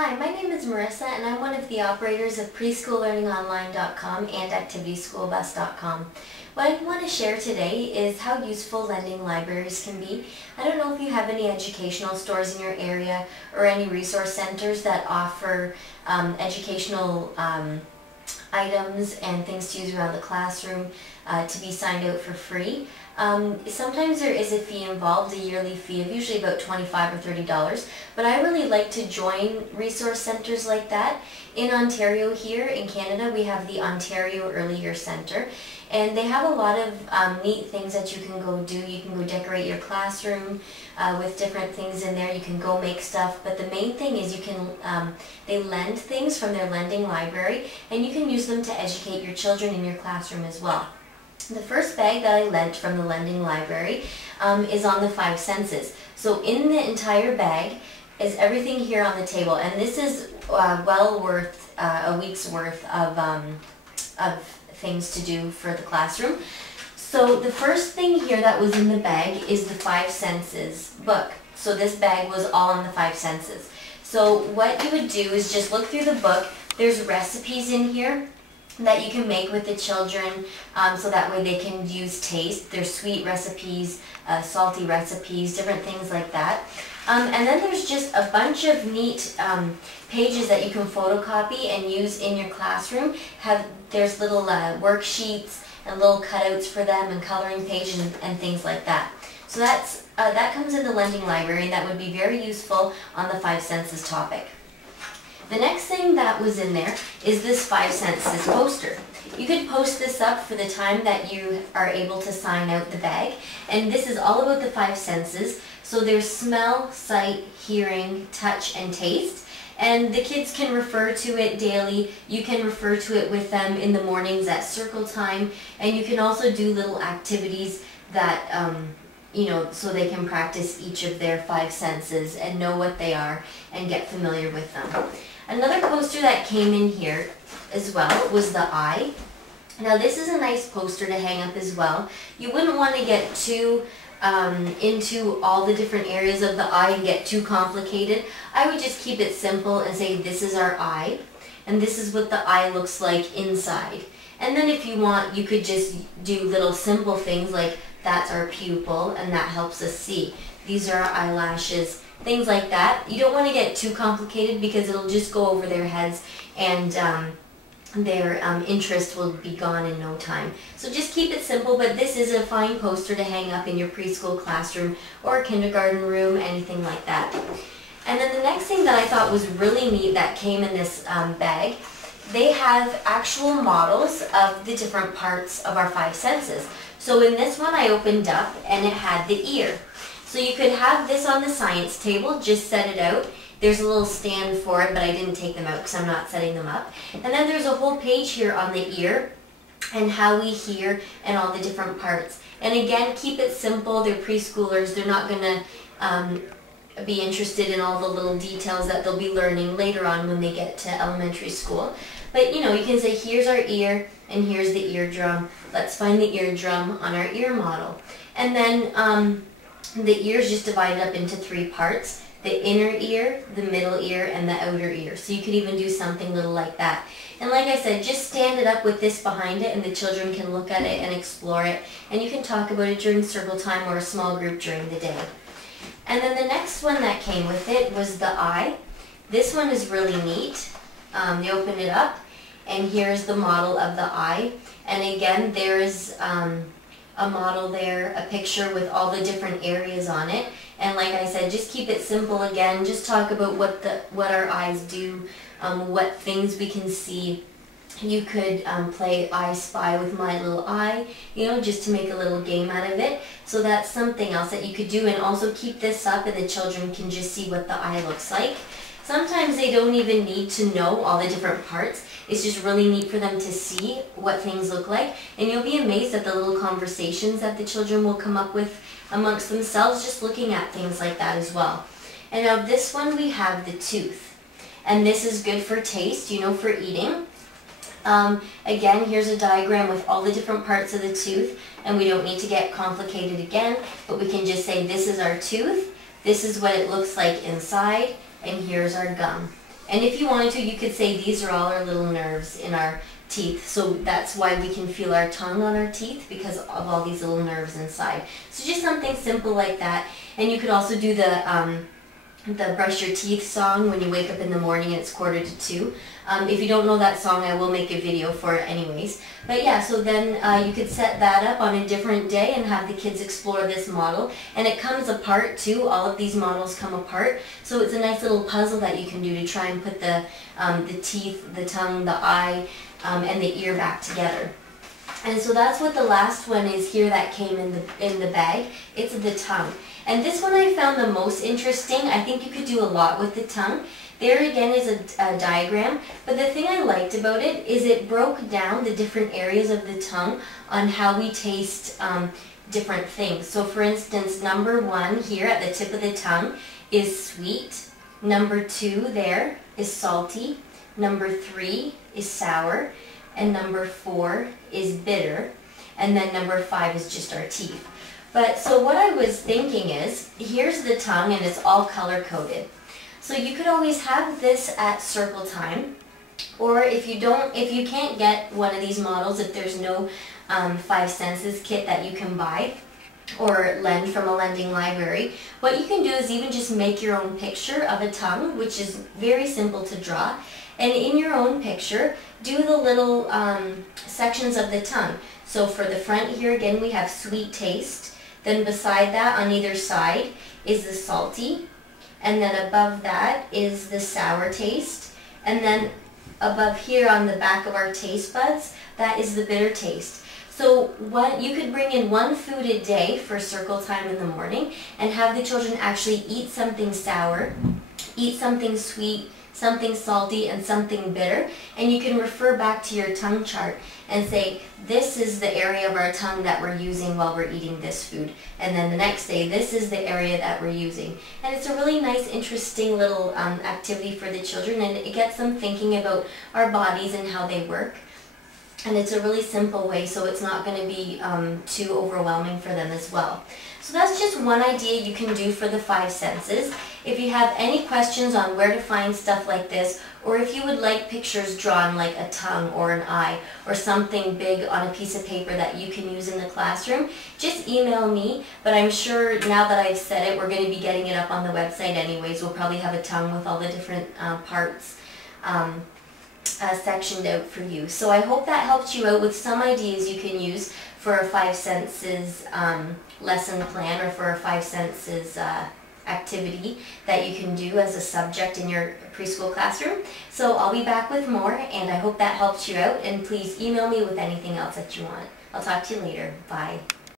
Hi, my name is Marissa and I'm one of the operators of preschoollearningonline.com and activityschoolbus.com. What I want to share today is how useful lending libraries can be. I don't know if you have any educational stores in your area or any resource centers that offer educational items and things to use around the classroom to be signed out for free. Sometimes there is a fee involved, a yearly fee of usually about $25 or $30, but I really like to join resource centers like that. In Ontario here in Canada, we have the Ontario Early Years Centre, and they have a lot of neat things that you can go do. You can go decorate your classroom with different things in there. You can go make stuff, but the main thing is you can, they lend things from their lending library, and you can use them to educate your children in your classroom as well. The first bag that I lent from the lending library is on the 5 senses. So in the entire bag is everything here on the table, and this is well worth a week's worth of things to do for the classroom. So the first thing here that was in the bag is the 5 senses book. So this bag was all on the 5 senses. So what you would do is just look through the book. There's recipes in here that you can make with the children, so that way they can use taste. There's sweet recipes, salty recipes, different things like that. And then there's just a bunch of neat pages that you can photocopy and use in your classroom. There's little worksheets and little cutouts for them and coloring pages and things like that. So that comes in the lending library, and that would be very useful on the 5 senses topic. The next thing that was in there is this 5 senses poster. You could post this up for the time that you are able to sign out the bag, and this is all about the 5 senses. So there's smell, sight, hearing, touch, and taste, and the kids can refer to it daily. You can refer to it with them in the mornings at circle time, and you can also do little activities that so they can practice each of their 5 senses and know what they are and get familiar with them. Another poster that came in here as well was the eye. Now this is a nice poster to hang up as well. You wouldn't want to get too into all the different areas of the eye and get too complicated. I would just keep it simple and say this is our eye, and this is what the eye looks like inside. And then if you want, you could just do little simple things like that's our pupil and that helps us see. These are our eyelashes. Things like that. You don't want to get too complicated because it'll just go over their heads, and their interest will be gone in no time. So just keep it simple, but this is a fine poster to hang up in your preschool classroom or kindergarten room, anything like that. And then the next thing that I thought was really neat that came in this bag, they have actual models of the different parts of our 5 senses. So in this one I opened up and it had the ear. So you could have this on the science table, just set it out. There's a little stand for it, but I didn't take them out because I'm not setting them up. And then there's a whole page here on the ear and how we hear and all the different parts. And again, keep it simple. They're preschoolers. They're not going to be interested in all the little details that they'll be learning later on when they get to elementary school. But you can say here's our ear and here's the eardrum. Let's find the eardrum on our ear model. And then the ear is just divided up into 3 parts: the inner ear, the middle ear, and the outer ear. So you could even do something little like that. And like I said, just stand it up with this behind it and the children can look at it and explore it. And you can talk about it during circle time or a small group during the day. And then the next one that came with it was the eye. This one is really neat. They open it up and here's the model of the eye. And again, there's a model there, a picture with all the different areas on it. And like I said, just keep it simple again. Just talk about what our eyes do, what things we can see. You could play I Spy with my little eye, just to make a little game out of it. So that's something else that you could do, and also keep this up and the children can just see what the eye looks like. Sometimes they don't even need to know all the different parts. It's just really neat for them to see what things look like. And you'll be amazed at the little conversations that the children will come up with amongst themselves just looking at things like that as well. And now this one we have the tooth. And this is good for taste, for eating. Again, here's a diagram with all the different parts of the tooth. And we don't need to get complicated again, but we can just say this is our tooth. This is what it looks like inside. And here's our gum. And if you wanted to, you could say these are all our little nerves in our teeth. So that's why we can feel our tongue on our teeth, because of all these little nerves inside. So just something simple like that. And you could also do the brush your teeth song when you wake up in the morning and it's 1:45. If you don't know that song, I will make a video for it anyways. But yeah, so then you could set that up on a different day and have the kids explore this model. And it comes apart too. All of these models come apart. So it's a nice little puzzle that you can do to try and put the teeth, the tongue, the eye, and the ear back together. And so that's what the last one is here that came in the bag. It's the tongue. And this one I found the most interesting. I think you could do a lot with the tongue. There again is a diagram, but the thing I liked about it is it broke down the different areas of the tongue on how we taste different things. So for instance, number 1 here at the tip of the tongue is sweet. Number 2 there is salty. Number 3 is sour. And number 4 is bitter. And then number 5 is just our teeth. But so what I was thinking is, here's the tongue and it's all color coded. So you could always have this at circle time, or if you can't get one of these models, if there's no 5 senses kit that you can buy or lend from a lending library, what you can do is even just make your own picture of a tongue, which is very simple to draw. And in your own picture, do the little sections of the tongue. So for the front here, again, we have sweet taste. Then beside that, on either side, is the salty. And then above that is the sour taste. And then above here on the back of our taste buds, that is the bitter taste. So you could bring in 1 food a day for circle time in the morning and have the children actually eat something sour, eat something sweet, something salty, and something bitter, and you can refer back to your tongue chart and say, this is the area of our tongue that we're using while we're eating this food, and then the next day, this is the area that we're using. And it's a really nice, interesting little activity for the children, and it gets them thinking about our bodies and how they work. And it's a really simple way, so it's not going to be too overwhelming for them as well. So that's just one idea you can do for the 5 senses. If you have any questions on where to find stuff like this, or if you would like pictures drawn like a tongue or an eye or something big on a piece of paper that you can use in the classroom, just email me. But I'm sure now that I've said it, we're going to be getting it up on the website anyways. We'll probably have a tongue with all the different parts sectioned out for you. So I hope that helped you out with some ideas you can use for a 5 senses lesson plan, or for a 5 senses activity that you can do as a subject in your preschool classroom. So I'll be back with more, and I hope that helped you out, and please email me with anything else that you want. I'll talk to you later. Bye.